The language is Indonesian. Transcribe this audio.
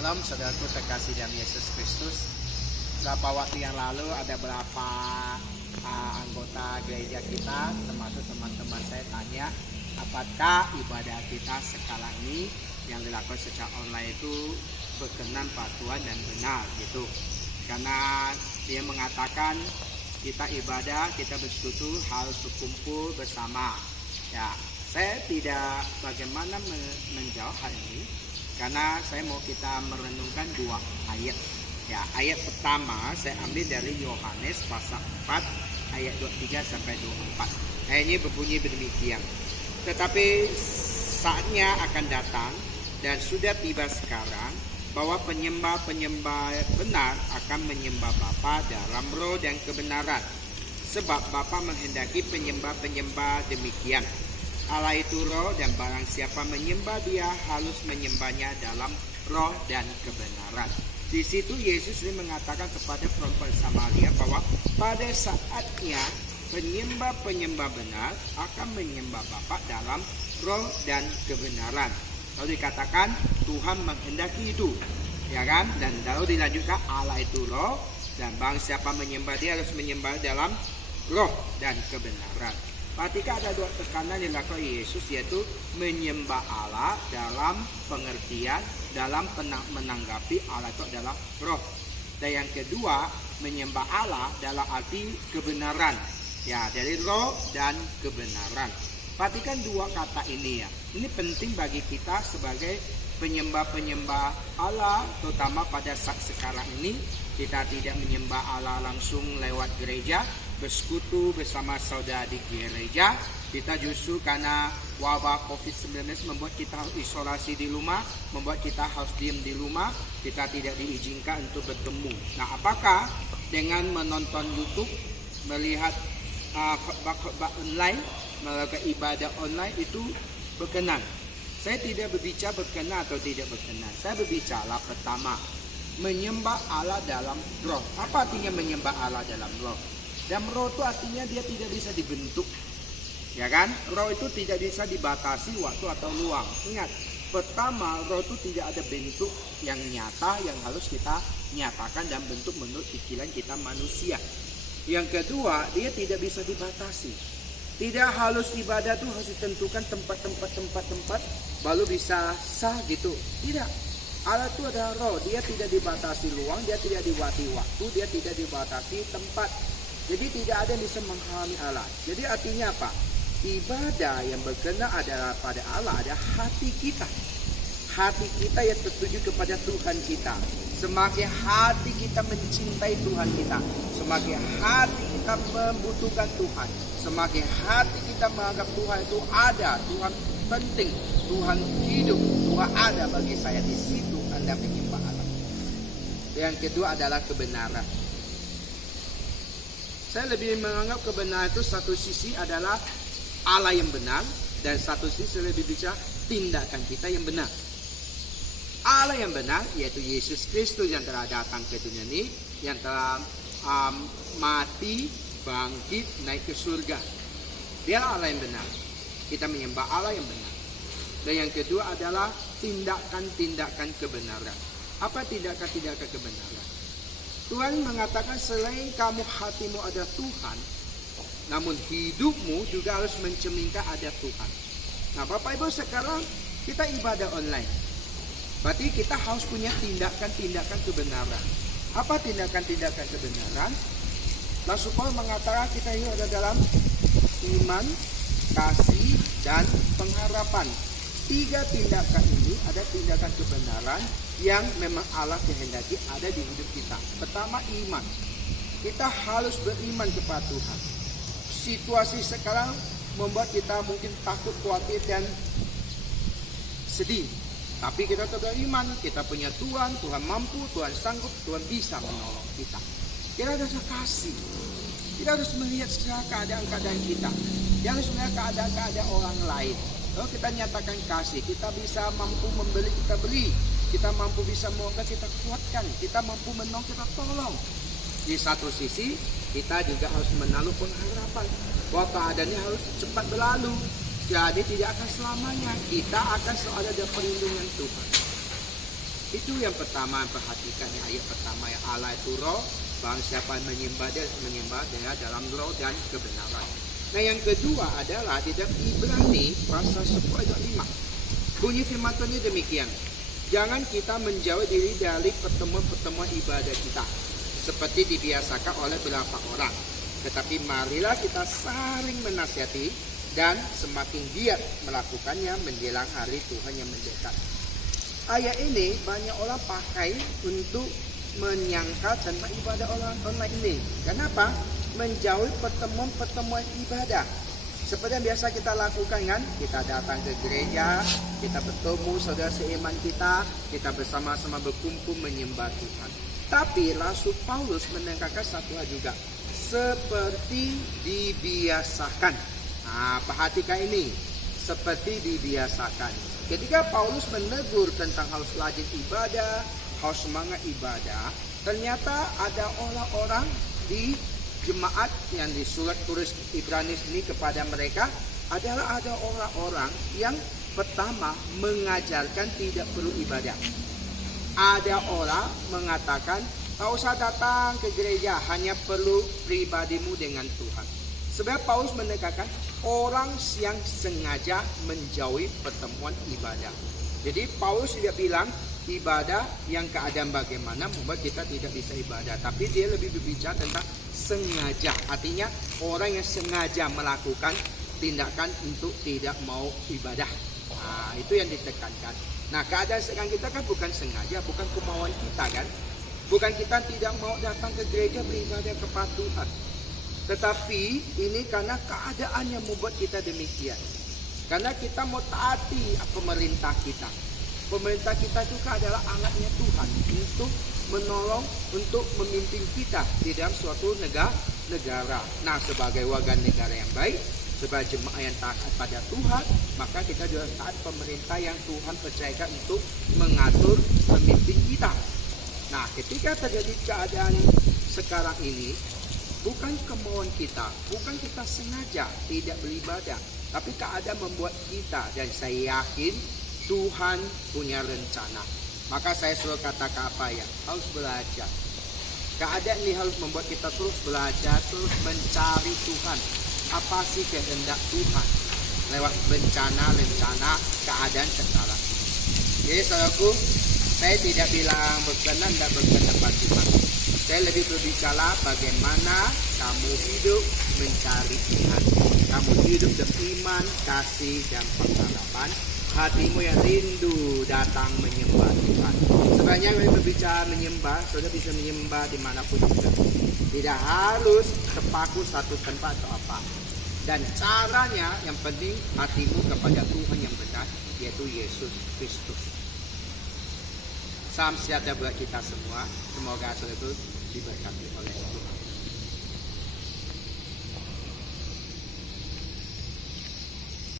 Shalom saudaraku terkasih dalam Yesus Kristus. Beberapa waktu yang lalu ada beberapa anggota gereja kita, termasuk teman-teman saya tanya, apakah ibadah kita sekarang ini yang dilakukan secara online itu berkenan pada Tuhan dan benar gitu. Karena dia mengatakan kita ibadah, kita bersekutu harus berkumpul bersama. Ya, saya tidak bagaimana menjawab hal ini, karena saya mau kita merenungkan dua ayat. Ya, ayat pertama saya ambil dari Yohanes pasal 4 ayat 23 sampai 24. Ayat ini berbunyi demikian. Tetapi saatnya akan datang dan sudah tiba sekarang bahwa penyembah-penyembah benar akan menyembah Bapa dalam roh dan kebenaran. Sebab Bapa menghendaki penyembah-penyembah demikian. Allah itu roh, dan barang siapa menyembah dia harus menyembahnya dalam roh dan kebenaran. Di situ Yesus ini mengatakan kepada perempuan Samaria bahwa pada saatnya penyembah-penyembah benar akan menyembah Bapa dalam roh dan kebenaran. Lalu dikatakan Tuhan menghendaki itu, ya kan? Dan lalu dilanjutkan Allah itu roh, dan barang siapa menyembah dia harus menyembah dalam roh dan kebenaran. Perhatikan ada dua tekanan yang dilakukan Yesus, yaitu menyembah Allah dalam pengertian, dalam menanggapi Allah itu adalah roh. Dan yang kedua, menyembah Allah dalam arti kebenaran. Ya, dari roh dan kebenaran. Perhatikan dua kata ini ya. Ini penting bagi kita sebagai penyembah-penyembah Allah, terutama pada saat sekarang ini. Kita tidak menyembah Allah langsung lewat gereja, bersekutu bersama saudara di gereja. Kita justru karena wabah COVID-19 membuat kita harus isolasi di rumah, membuat kita harus diam di rumah, kita tidak diizinkan untuk bertemu. Nah, apakah dengan menonton YouTube, melihat khotbah online, melakukan ibadah online itu berkenan? Saya tidak berbicara berkenan atau tidak berkenan. Saya berbicara pertama, menyembah Allah dalam roh. Apa artinya menyembah Allah dalam roh? Dan roh itu artinya dia tidak bisa dibentuk, ya kan? Roh itu tidak bisa dibatasi waktu atau ruang. Ingat, pertama roh itu tidak ada bentuk yang nyata yang harus kita nyatakan dan bentuk menurut pikiran kita manusia. Yang kedua, dia tidak bisa dibatasi. Tidak harus ibadah itu harus ditentukan tempat baru bisa sah gitu. Tidak. Allah itu adalah roh, dia tidak dibatasi ruang, dia tidak dibatasi waktu, dia tidak dibatasi tempat. Jadi tidak ada yang bisa menghalangi Allah. Jadi artinya apa? Ibadah yang berkenan adalah pada Allah, ada hati kita. Hati kita yang tertuju kepada Tuhan kita. Semakin hati kita mencintai Tuhan kita, semakin hati kita membutuhkan Tuhan, semakin hati kita menganggap Tuhan itu ada, Tuhan penting, Tuhan hidup, Tuhan ada bagi saya. Di situ Anda menyembah Allah. Yang kedua adalah kebenaran. Saya lebih menganggap kebenaran itu satu sisi adalah Allah yang benar, dan satu sisi lebih bicara tindakan kita yang benar. Allah yang benar yaitu Yesus Kristus yang telah datang ke dunia ini, yang telah mati, bangkit, naik ke surga. Dia Allah yang benar. Kita menyembah Allah yang benar. Dan yang kedua adalah tindakan-tindakan kebenaran. Apa tindakan-tindakan kebenaran? Tuhan mengatakan selain kamu hatimu ada Tuhan, namun hidupmu juga harus mencerminkan ada Tuhan. Nah, Bapak Ibu, sekarang kita ibadah online. Berarti kita harus punya tindakan-tindakan kebenaran. Apa tindakan-tindakan kebenaran? Rasul Paulus mengatakan kita hidup ada dalam iman, kasih, dan pengharapan. Tiga tindakan ini ada tindakan kebenaran yang memang Allah kehendaki ada di hidup kita. Pertama, iman. Kita harus beriman kepada Tuhan. Situasi sekarang membuat kita mungkin takut, khawatir, dan sedih. Tapi kita tetap beriman, kita punya Tuhan, Tuhan mampu, Tuhan sanggup, Tuhan bisa menolong kita. Kita harus kasih. Kita harus melihat secara keadaan-keadaan kita. Jangan harus melihat keadaan-keadaan orang lain. Kalau kita nyatakan kasih, kita bisa mampu membeli, kita beli. Kita mampu bisa menguatkan, kita kuatkan. Kita mampu menolong, kita tolong. Di satu sisi, kita juga harus menaruh pengharapan bahwa keadaannya harus cepat berlalu. Jadi tidak akan selamanya. Kita akan selalu ada perlindungan Tuhan. Itu yang pertama, perhatikan ayat pertama yang Allah itu roh, barang siapa menyembah dia dalam roh dan kebenaran. Nah yang kedua adalah di dalam Ibrani pasal 10 ayat 5. Bunyi firman Tuhan ini demikian. Jangan kita menjauh diri dari pertemuan-pertemuan ibadah kita seperti dibiasakan oleh beberapa orang. Tetapi marilah kita saling menasihati dan semakin giat melakukannya menjelang hari Tuhan yang mendekat. Ayat ini banyak orang pakai untuk menyangkal tentang ibadah online ini. Kenapa? Menjauhi pertemuan-pertemuan ibadah. Seperti yang biasa kita lakukan kan, kita datang ke gereja, kita bertemu saudara seiman kita bersama-sama berkumpul menyembah Tuhan. Tapi Rasul Paulus menekankan satu hal juga, seperti dibiasakan. Nah, perhatikan ini, seperti dibiasakan. Ketika Paulus menegur tentang harus rajin ibadah, harus semangat ibadah, ternyata ada orang-orang di jemaat yang di surat tulis Ibrani ini kepada mereka adalah ada orang-orang yang pertama mengajarkan tidak perlu ibadah. Ada orang mengatakan tak usah datang ke gereja, hanya perlu pribadimu dengan Tuhan. Sebab Paulus menekankan orang yang sengaja menjauhi pertemuan ibadah. Jadi Paulus tidak bilang ibadah yang keadaan bagaimana membuat kita tidak bisa ibadah, tapi dia lebih berbicara tentang sengaja. Artinya orang yang sengaja melakukan tindakan untuk tidak mau ibadah. Nah, itu yang ditekankan. Nah, keadaan sekarang kita kan bukan sengaja, bukan kemauan kita kan. Bukan kita tidak mau datang ke gereja beribadah kepada Tuhan. Tetapi ini karena keadaan yang membuat kita demikian. Karena kita mau taati pemerintah kita. Pemerintah kita juga adalah alatnya Tuhan untuk menolong, untuk memimpin kita di dalam suatu negara. Nah, sebagai warga negara yang baik, sebagai jemaah yang taat pada Tuhan, maka kita juga taat pemerintah yang Tuhan percayakan untuk mengatur, memimpin kita. Nah, ketika terjadi keadaan sekarang ini, bukan kemauan kita, bukan kita sengaja tidak beribadah, tapi keadaan membuat kita, dan saya yakin Tuhan punya rencana. Maka saya selalu katakan apa ya? Harus belajar. Keadaan ini harus membuat kita terus belajar, terus mencari Tuhan. Apa sih kehendak Tuhan lewat bencana-rencana keadaan sekarang. Jadi saudaraku, saya tidak bilang berkenan dan berkenan Tuhan. Saya lebih berbicara bagaimana kamu hidup mencari Tuhan. Kamu hidup beriman, kasih, dan pengharapan. Hatimu yang rindu datang menyembah Tuhan. Sebenarnya kalau berbicara menyembah, saudara bisa menyembah dimanapun juga. Tidak harus terpaku satu tempat atau apa. Dan caranya yang penting hatimu kepada Tuhan yang benar, yaitu Yesus Kristus. Salam sejahtera buat kita semua. Semoga saudara itu diberkati oleh Tuhan.